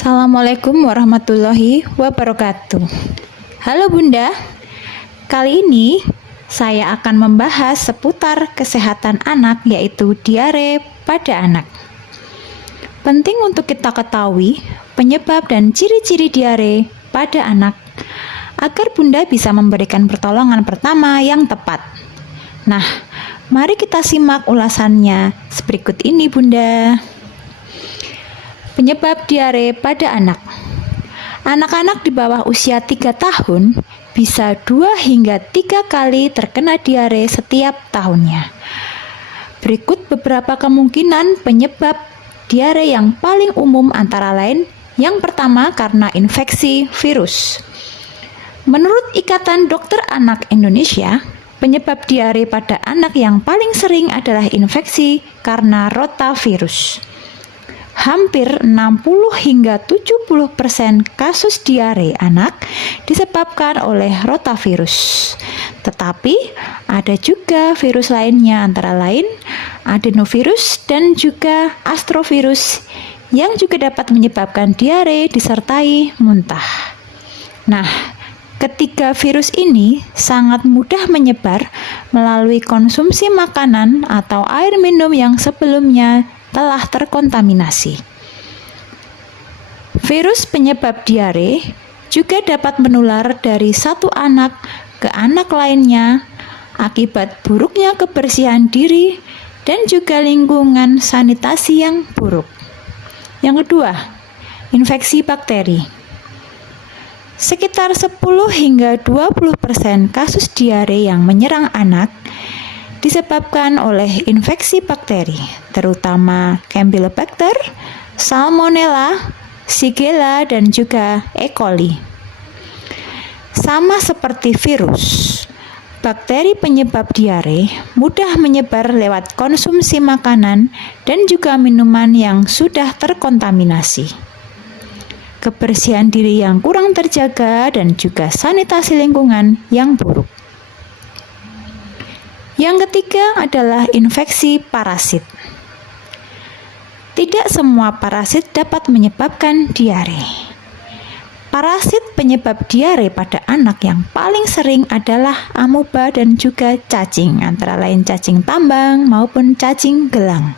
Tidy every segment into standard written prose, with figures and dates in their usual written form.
Assalamualaikum warahmatullahi wabarakatuh. Halo Bunda, kali ini saya akan membahas seputar kesehatan anak, yaitu diare pada anak. Penting untuk kita ketahui penyebab dan ciri-ciri diare pada anak agar Bunda bisa memberikan pertolongan pertama yang tepat. Nah, mari kita simak ulasannya berikut ini Bunda. Penyebab diare pada anak. Anak-anak di bawah usia 3 tahun bisa 2 hingga 3 kali terkena diare setiap tahunnya. Berikut beberapa kemungkinan penyebab diare yang paling umum antara lain. Yang pertama, karena infeksi virus. Menurut Ikatan Dokter Anak Indonesia, penyebab diare pada anak yang paling sering adalah infeksi karena rotavirus. Hampir 60 hingga 70% kasus diare anak disebabkan oleh rotavirus. Tetapi ada juga virus lainnya, antara lain adenovirus dan juga astrovirus yang juga dapat menyebabkan diare disertai muntah. Nah, ketiga virus ini sangat mudah menyebar melalui konsumsi makanan atau air minum yang sebelumnya telah terkontaminasi. Virus penyebab diare juga dapat menular dari satu anak ke anak lainnya akibat buruknya kebersihan diri dan juga lingkungan sanitasi yang buruk. Yang kedua, infeksi bakteri. Sekitar 10 hingga 20% kasus diare yang menyerang anak disebabkan oleh infeksi bakteri, terutama Campylobacter, Salmonella, Shigella, dan juga E. coli. Sama seperti virus, bakteri penyebab diare mudah menyebar lewat konsumsi makanan dan juga minuman yang sudah terkontaminasi. Kebersihan diri yang kurang terjaga dan juga sanitasi lingkungan yang buruk. Yang ketiga adalah infeksi parasit. Tidak semua parasit dapat menyebabkan diare. Parasit penyebab diare pada anak yang paling sering adalah amoeba dan juga cacing, antara lain cacing tambang maupun cacing gelang.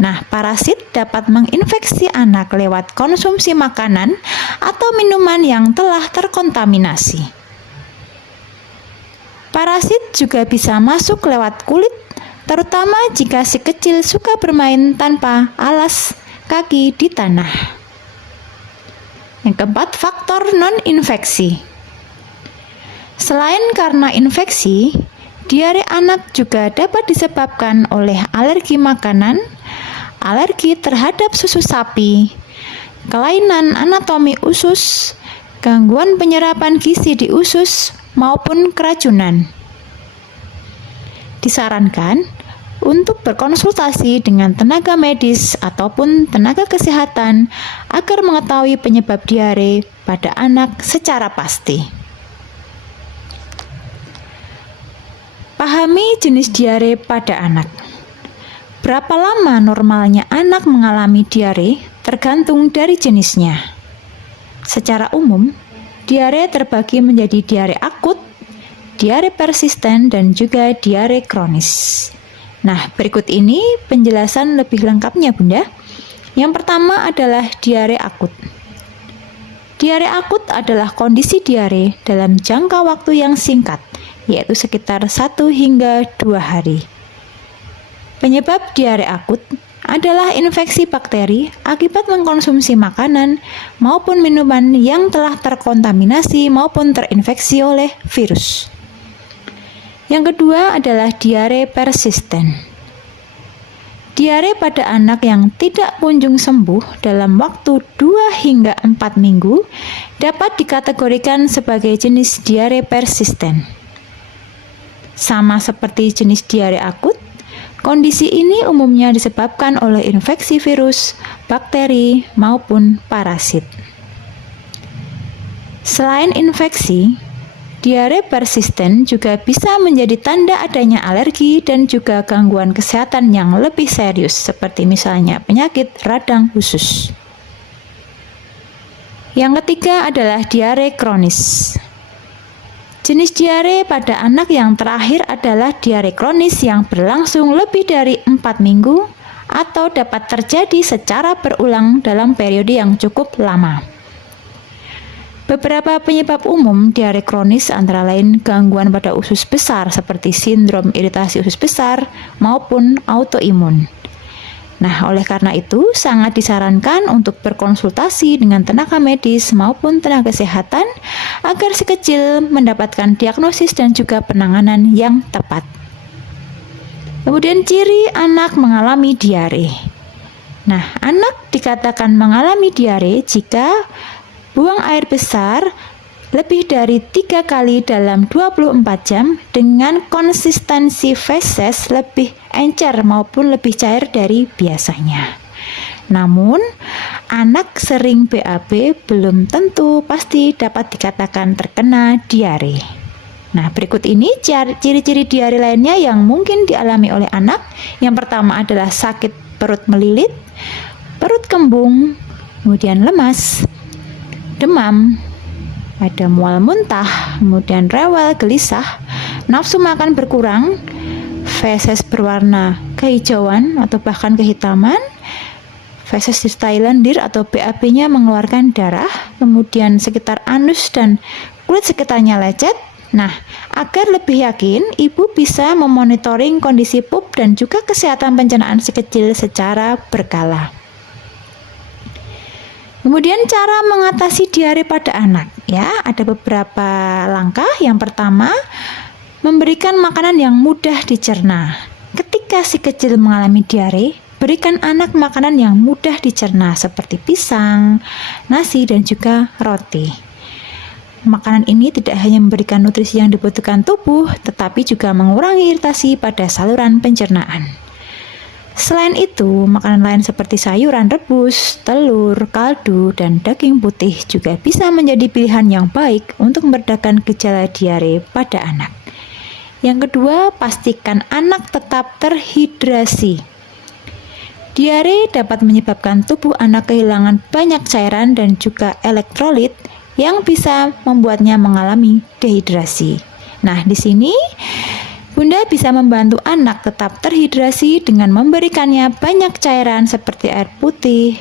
Nah, parasit dapat menginfeksi anak lewat konsumsi makanan atau minuman yang telah terkontaminasi. Parasit juga bisa masuk lewat kulit, terutama jika si kecil suka bermain tanpa alas kaki di tanah. Yang keempat, faktor non-infeksi. Selain karena infeksi, diare anak juga dapat disebabkan oleh alergi makanan, alergi terhadap susu sapi, kelainan anatomi usus, gangguan penyerapan gizi di usus, maupun keracunan. Disarankan untuk berkonsultasi dengan tenaga medis ataupun tenaga kesehatan agar mengetahui penyebab diare pada anak secara pasti. Pahami jenis diare pada anak. Berapa lama normalnya anak mengalami diare tergantung dari jenisnya. Secara umum, diare terbagi menjadi diare akut, diare persisten, dan juga diare kronis. Nah, berikut ini penjelasan lebih lengkapnya Bunda. Yang pertama adalah diare akut. Diare akut adalah kondisi diare dalam jangka waktu yang singkat, yaitu sekitar 1 hingga 2 hari. Penyebab diare akut adalah infeksi bakteri akibat mengkonsumsi makanan maupun minuman yang telah terkontaminasi maupun terinfeksi oleh virus. Yang kedua adalah diare persisten. Diare pada anak yang tidak kunjung sembuh dalam waktu 2 hingga 4 minggu dapat dikategorikan sebagai jenis diare persisten. Sama seperti jenis diare akut, kondisi ini umumnya disebabkan oleh infeksi virus, bakteri, maupun parasit. Selain infeksi, diare persisten juga bisa menjadi tanda adanya alergi dan juga gangguan kesehatan yang lebih serius, seperti misalnya penyakit radang usus. Yang ketiga adalah diare kronis. Jenis diare pada anak yang terakhir adalah diare kronis yang berlangsung lebih dari 4 minggu atau dapat terjadi secara berulang dalam periode yang cukup lama. Beberapa penyebab umum diare kronis antara lain gangguan pada usus besar seperti sindrom iritasi usus besar maupun autoimun. Nah, oleh karena itu sangat disarankan untuk berkonsultasi dengan tenaga medis maupun tenaga kesehatan agar si kecil mendapatkan diagnosis dan juga penanganan yang tepat. Kemudian ciri anak mengalami diare. Nah, anak dikatakan mengalami diare jika buang air besar lebih dari 3 kali dalam 24 jam dengan konsistensi feses lebih encer maupun lebih cair dari biasanya. Namun, anak sering BAB belum tentu pasti dapat dikatakan terkena diare. Nah, berikut ini ciri-ciri diare lainnya yang mungkin dialami oleh anak. Yang pertama adalah sakit perut melilit, perut kembung, kemudian lemas, demam, ada mual muntah, kemudian rewel, gelisah, nafsu makan berkurang, feses berwarna kehijauan atau bahkan kehitaman, feses disertai lendir atau BAB-nya mengeluarkan darah, kemudian sekitar anus dan kulit sekitarnya lecet. Nah, agar lebih yakin, ibu bisa memonitoring kondisi pup dan juga kesehatan pencernaan si kecil secara berkala. Kemudian cara mengatasi diare pada anak, ya, ada beberapa langkah. Yang pertama, memberikan makanan yang mudah dicerna. Ketika si kecil mengalami diare, berikan anak makanan yang mudah dicerna seperti pisang, nasi, dan juga roti. Makanan ini tidak hanya memberikan nutrisi yang dibutuhkan tubuh, tetapi juga mengurangi iritasi pada saluran pencernaan. Selain itu, makanan lain seperti sayuran rebus, telur, kaldu, dan daging putih juga bisa menjadi pilihan yang baik untuk meredakan gejala diare pada anak. Yang kedua, pastikan anak tetap terhidrasi. Diare dapat menyebabkan tubuh anak kehilangan banyak cairan dan juga elektrolit yang bisa membuatnya mengalami dehidrasi. Nah, di sini Bunda bisa membantu anak tetap terhidrasi dengan memberikannya banyak cairan seperti air putih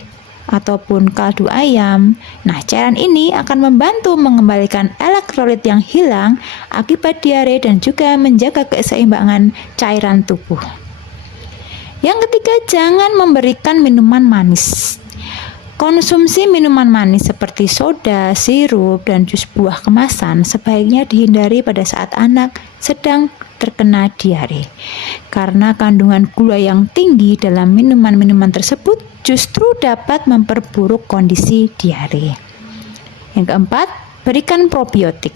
ataupun kaldu ayam. Nah, cairan ini akan membantu mengembalikan elektrolit yang hilang akibat diare dan juga menjaga keseimbangan cairan tubuh. Yang ketiga, jangan memberikan minuman manis. Konsumsi minuman manis seperti soda, sirup, dan jus buah kemasan sebaiknya dihindari pada saat anak sedang terkena diare, karena kandungan gula yang tinggi dalam minuman-minuman tersebut justru dapat memperburuk kondisi diare. Yang keempat, berikan probiotik.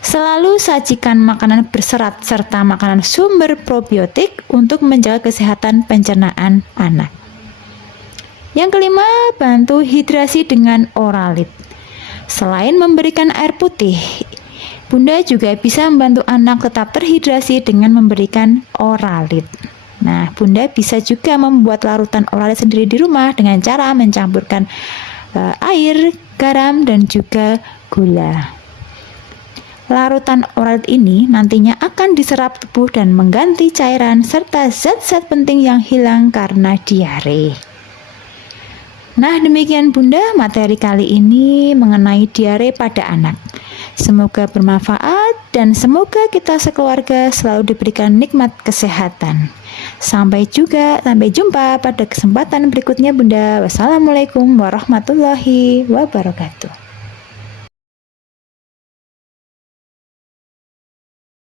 Selalu sajikan makanan berserat serta makanan sumber probiotik untuk menjaga kesehatan pencernaan anak. Yang kelima, bantu hidrasi dengan Oralit. Selain memberikan air putih, Bunda juga bisa membantu anak tetap terhidrasi dengan memberikan Oralit. Nah, Bunda bisa juga membuat larutan Oralit sendiri di rumah dengan cara mencampurkan air, garam, dan juga gula. Larutan Oralit ini nantinya akan diserap tubuh dan mengganti cairan serta zat-zat penting yang hilang karena diare. Nah, demikian Bunda materi kali ini mengenai diare pada anak. Semoga bermanfaat dan semoga kita sekeluarga selalu diberikan nikmat kesehatan. Sampai jumpa pada kesempatan berikutnya Bunda. Wassalamualaikum warahmatullahi wabarakatuh.